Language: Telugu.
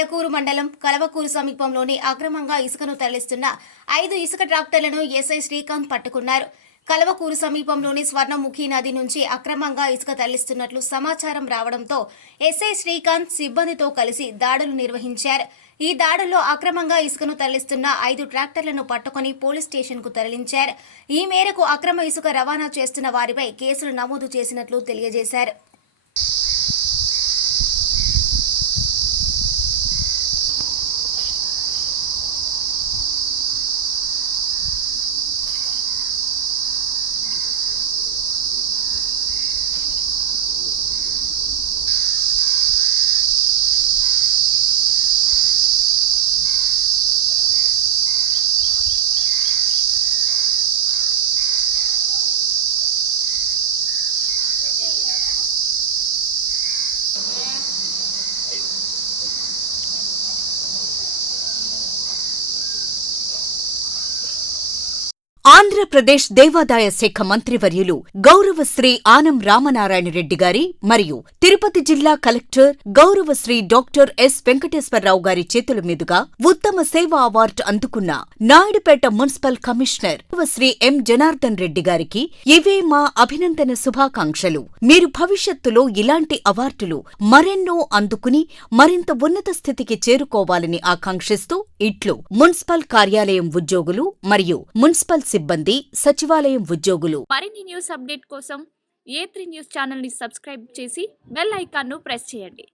మెల్లకూరు మండలం కలవకూరు సమీపంలోని అక్రమంగా ఇసుకను తరలిస్తున్న 5 ఇసుక ట్రాక్టర్లను ఎస్ఐ శ్రీకాంత్ పట్టుకున్నారు. కలవకూరు సమీపంలోని స్వర్ణముఖి నది నుంచి అక్రమంగా ఇసుక తరలిస్తున్నట్లు సమాచారం రావడంతో ఎస్ఐ శ్రీకాంత్ సిబ్బందితో కలిసి దాడులు నిర్వహించారు. ఈ దాడుల్లో అక్రమంగా ఇసుకను తరలిస్తున్న 5 ట్రాక్టర్లను పట్టుకుని పోలీస్ స్టేషన్కు తరలించారు. ఈ మేరకు అక్రమ ఇసుక రవాణా చేస్తున్న వారిపై కేసులు నమోదు చేసినట్లు తెలియజేశారు. ఆంధ్రప్రదేశ్ దేవాదాయ శాఖ మంత్రివర్యులు గౌరవశ్రీ ఆనం రామనారాయణ రెడ్డి గారి మరియు తిరుపతి జిల్లా కలెక్టర్ గౌరవశ్రీ డాక్టర్ ఎస్ వెంకటేశ్వరరావు గారి చేతుల మీదుగా ఉత్తమ సేవా అవార్డు అందుకున్న నాయుడుపేట మున్సిపల్ కమిషనర్ శ్రీ ఎం జనార్దన్ రెడ్డి గారికి ఇవే మా అభినందన శుభాకాంక్షలు. మీరు భవిష్యత్తులో ఇలాంటి అవార్డులు మరెన్నో అందుకుని మరింత ఉన్నత స్థితికి చేరుకోవాలని ఆకాంక్షిస్తూ ఇట్లు మున్సిపల్ కార్యాలయం ఉద్యోగులు మరియు మున్సిపల్ సిబ్బంది, సచివాలయం ఉద్యోగులు. మరిన్ని న్యూస్ అప్డేట్ కోసం A3 న్యూస్ ఛానల్ ని సబ్స్క్రైబ్ చేసి బెల్ ఐకాన్ ను ప్రెస్ చేయండి.